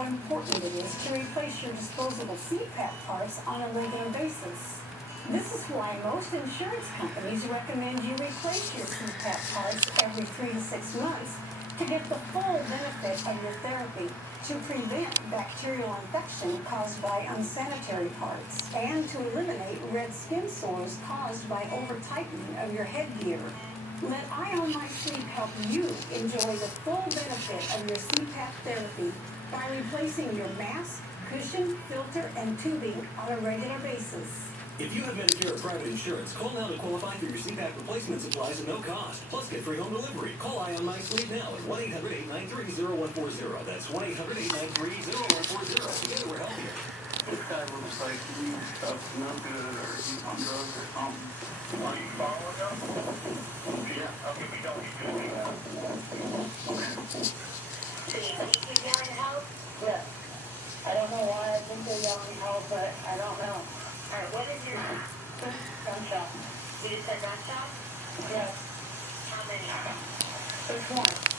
how important it is to replace your disposable CPAP parts on a regular basis. This is why most insurance companies recommend you replace your CPAP parts every 3 to 6 months to get the full benefit of your therapy, to prevent bacterial infection caused by unsanitary parts, and to eliminate red skin sores caused by over-tightening of your headgear. Let Ion My Sleep help you enjoy the full benefit of your CPAP therapy by replacing your mask, cushion, filter, and tubing on a regular basis. If you have Medicare or private insurance, call now to qualify for your CPAP replacement supplies at no cost. Plus, get free home delivery. Call Ion My Sleep now at 1-800-893-0140. That's 1-800-893-0140. Together, we're healthier. This guy looks like he's up to no good or he's on drugs or something. Are you following him? Yeah. Okay, we don't need to do that. So you think you're yelling help? Yes. I don't know why I think they're yelling help, but I don't know. Alright, what is your Gunshot. You just said gunshot? Yes. How many? Which one?